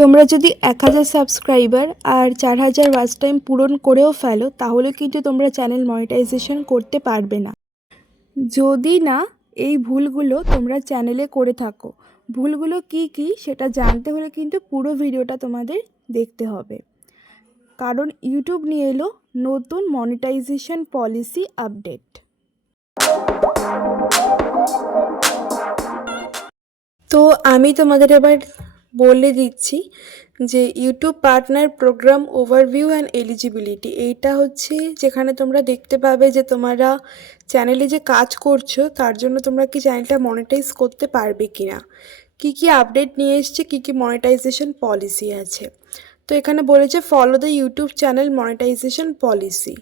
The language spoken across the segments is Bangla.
তোমরা যদি 1000 সাবস্ক্রাইবার আর 4000 ওয়াচ টাইম পূরণ করেও ফেলো তাহলে কিন্তু তোমরা চ্যানেল মনিটাইজেশন করতে পারবে না, যদি না এই ভুলগুলো তোমরা চ্যানেলে করে থাকো। ভুলগুলো কি কি সেটা জানতে হলে কিন্তু পুরো ভিডিওটা তোমাদের দেখতে হবে, কারণ ইউটিউব নিয়ে এলো নতুন মনিটাইজেশন পলিসি আপডেট। তো আমি তোমাদের এবার বলে দিচ্ছি যে YouTube partner program overview and eligibility, এইটা হচ্ছে যেখানে তোমরা দেখতে পাবে যে তোমরা চ্যানেলে যে কাজ করছো তার জন্য তোমরা কি চ্যানেলটা মনিটাইজ করতে পারবে কি না, কী কী আপডেট নিয়ে এসছে, কী কী মনিটাইজেশন পলিসি আছে। তো এখানে বলেছে follow the YouTube channel monetisation policy.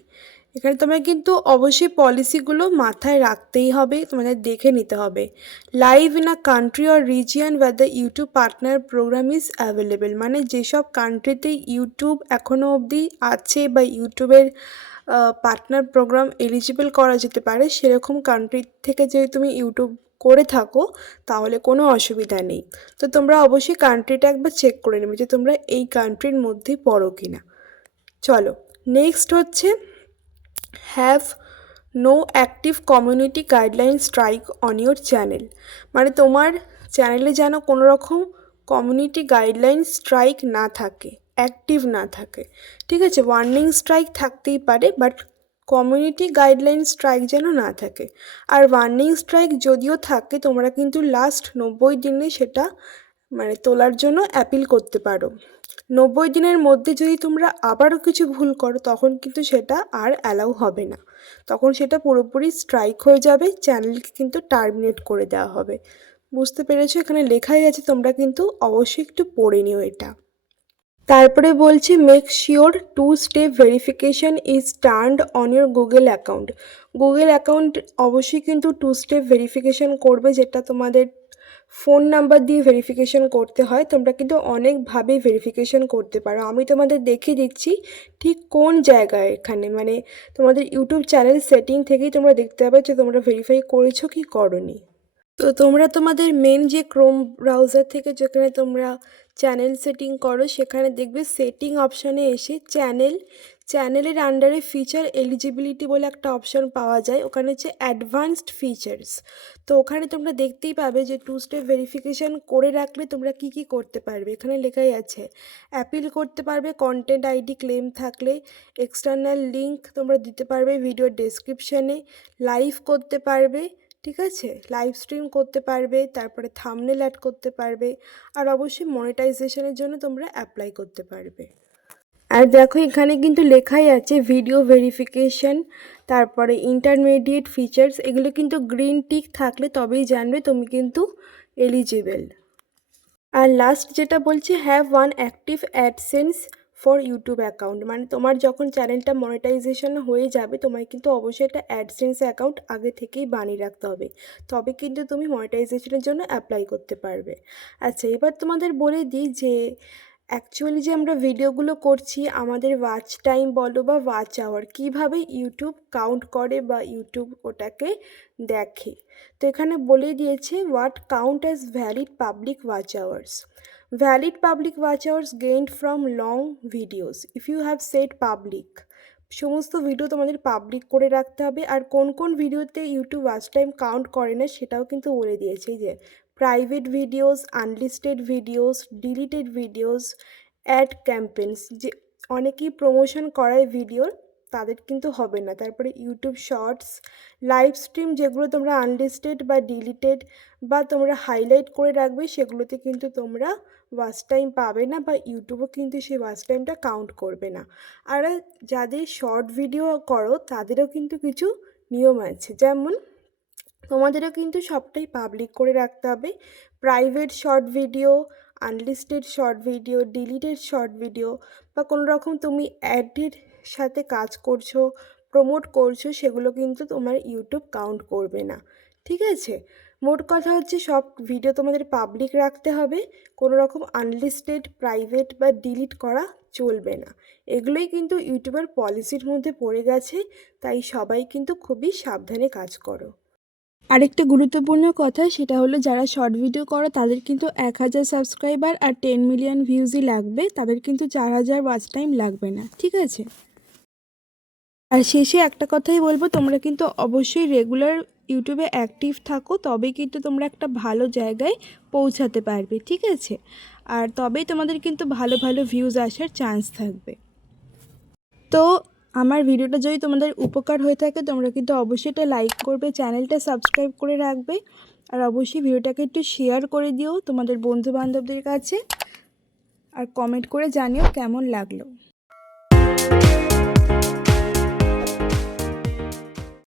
এখানে তোমার কিন্তু অবশ্যই পলিসিগুলো মাথায় রাখতেই হবে, তোমাদের দেখে নিতে হবে। Live in a country or region where the YouTube partner program is available, মানে যেসব কান্ট্রিতে ইউটিউব এখনও অবধি আছে বা ইউটিউবের পার্টনার প্রোগ্রাম এলিজিবল করা যেতে পারে সেরকম কান্ট্রি থেকে যদি তুমি ইউটিউব করে থাকো তাহলে কোনো অসুবিধা নেই। তো তোমরা অবশ্যই কান্ট্রিটা একবার চেক করে নেবে যে তোমরা এই কান্ট্রির মধ্যেই পড়ো কি না। চলো নেক্সট হচ্ছে have no active community guideline strike on your channel, মানে তোমার চ্যানেলে যেন কোনো রকম কমিউনিটি গাইডলাইন স্ট্রাইক না থাকে, অ্যাক্টিভ না থাকে। ঠিক আছে, ওয়ার্নিং স্ট্রাইক থাকতেই পারে বাট কমিউনিটি গাইডলাইন স্ট্রাইক যেন না থাকে। আর ওয়ার্নিং স্ট্রাইক যদিও থাকে তোমরা কিন্তু লাস্ট 90 দিনে সেটা মানে তোলার জন্য অ্যাপিল করতে পারো। 90 দিনের মধ্যে যদি তোমরা আবারও কিছু ভুল করো তখন কিন্তু সেটা আর অ্যালাউ হবে না, তখন সেটা পুরোপুরি স্ট্রাইক হয়ে যাবে, চ্যানেলকে কিন্তু টার্মিনেট করে দেওয়া হবে। বুঝতে পেরেছো? এখানে লেখাই আছে, তোমরা কিন্তু অবশ্যই একটু পড়ে নিও এটা। তারপরে বলছি make sure 2 step verification is turned on your Google account. Google account অবশ্যই কিন্তু 2 স্টেপ ভেরিফিকেশান করবে, যেটা তোমাদের ফোন নাম্বার দিয়ে ভেরিফিকেশান করতে হয়। তোমরা কিন্তু অনেকভাবেই ভেরিফিকেশান করতে পারো, আমি তোমাদের দেখিয়ে দিচ্ছি ঠিক কোন জায়গায়। এখানে মানে তোমাদের ইউটিউব চ্যানেল সেটিং থেকেই তোমরা দেখতে পাবে যে তোমরা ভেরিফাই করেছো কি করোনি। তো তোমরা তোমাদের মেন যে ক্রোম ব্রাউজার থেকে যেখানে তোমরা চ্যানেল সেটিং করো সেখানে দেখবে সেটিং অপশানে এসে চ্যানেলের আন্ডারে ফিচার এলিজিবিলিটি বলে একটা অপশান পাওয়া যায়, ওখানে হচ্ছে অ্যাডভান্সড ফিচার্স। তো ওখানে তোমরা দেখতেই পাবে যে 2 স্টেপ ভেরিফিকেশান করে রাখলে তোমরা কি কি করতে পারবে। এখানে লেখাই আছে অ্যাপিল করতে পারবে কন্টেন্ট আইডি ক্লেম থাকলে, এক্সটার্নাল লিঙ্ক তোমরা দিতে পারবে ভিডিওর ডেসক্রিপশানে, লাইভ করতে পারবে, ঠিক আছে, লাইভ স্ট্রিম করতে পারবে, তারপরে থাম্বনেল অ্যাড করতে পারবে, আর অবশ্যই মনিটাইজেশনের জন্য তোমরা অ্যাপ্লাই করতে পারবে। আর দেখো এখানে কিন্তু লেখাই আছে ভিডিও ভেরিফিকেশন, তারপরে ইন্টারমিডিয়েট ফিচার্স, এগুলো কিন্তু গ্রিন টিক থাকলে তবেই জানবে তুমি কিন্তু এলিজিবল। আর লাস্ট যেটা বলছে have one active AdSense for YouTube account, মানে তোমার যখন চ্যানেলটা মনিটাইজেশন হয়ে যাবে তোমায় কিন্তু অবশ্যই একটা অ্যাডসেন্স অ্যাকাউন্ট আগে থেকেই বানিয়ে রাখতে হবে, তবে কিন্তু তুমি মনিটাইজেশনের জন্য অ্যাপ্লাই করতে পারবে। আচ্ছা এবার তোমাদের বলে দিই যে অ্যাকচুয়ালি যে আমরা ভিডিওগুলো করছি আমাদের ওয়াচ টাইম বলো বা ওয়াচ আওয়ার কীভাবে ইউটিউব কাউন্ট করে বা ইউটিউব ওটাকে দেখে। তো এখানে বলে দিয়েছে what count as valid public watch hours. Valid public watch hours gained from long videos if you have set public, সমস্ত ভিডিও তোমাদের পাবলিক করে রাখতে হবে। আর কোন কোন ভিডিওতে ইউটিউব ওয়াচ টাইম কাউন্ট করে না সেটাও কিন্তু বলে দিয়েছে, যে private videos, unlisted videos, deleted videos, ad campaigns, যে অনেকেই প্রমোশন করায় ভিডিওর তাদের কিন্তু হবে না। তারপরে ইউটিউব শর্টস, লাইভ স্ট্রিম যেগুলো তোমরা আনলিস্টেড বা ডিলিটেড বা তোমরা হাইলাইট করে রাখবে সেগুলোতে কিন্তু তোমরা ওয়াচ টাইম পাবে না বা ইউটিউবও কিন্তু সেই ওয়াচ টাইমটা কাউন্ট করবে না। আর যাদের শর্ট ভিডিও করো তাদেরও কিন্তু কিছু নিয়ম আছে, যেমন তোমাদেরও কিন্তু সবটাই পাবলিক করে রাখতে হবে। Private short video, unlisted short video, deleted short video বা কোনো রকম তুমি অ্যাডের সাথে কাজ করছো, প্রমোট করছো, সেগুলো কিন্তু তোমার ইউটিউব কাউন্ট করবে না। ঠিক আছে, মোট কথা হচ্ছে সব ভিডিও তোমাদের পাবলিক রাখতে হবে, কোনো রকম আনলিস্টেড, প্রাইভেট বা ডিলিট করা চলবে না। এগুলোই কিন্তু ইউটিউবের পলিসির মধ্যে পড়ে গেছে, তাই সবাই কিন্তু খুবই সাবধানে কাজ করো। আরেকটা গুরুত্বপূর্ণ কথা, সেটা হলো যারা শর্ট ভিডিও করো তাদের কিন্তু 1000 সাবস্ক্রাইবার আর 10 মিলিয়ন ভিউজই লাগবে, তাদের কিন্তু 4000 ওয়াচ টাইম লাগবে না, ঠিক আছে? আর শেষে একটা কথাই বলবো, তোমরা কিন্তু অবশ্যই রেগুলার ইউটিউবে অ্যাক্টিভ থাকো, তবেই কিন্তু তোমরা একটা ভালো জায়গায় পৌঁছাতে পারবে, ঠিক আছে? আর তবেই তোমাদের কিন্তু ভালো ভালো ভিউজ আসার চান্স থাকবে। তো আমার ভিডিওটা যদি তোমাদের উপকার হয়ে থাকে, তোমরা কিন্তু অবশ্যই এটা লাইক করবে, চ্যানেলটা সাবস্ক্রাইব করে রাখবে, আর অবশ্যই ভিডিওটাকে একটু শেয়ার করে দিও তোমাদের বন্ধুবান্ধবদের কাছে, আর কমেন্ট করে জানিও কেমন লাগলো।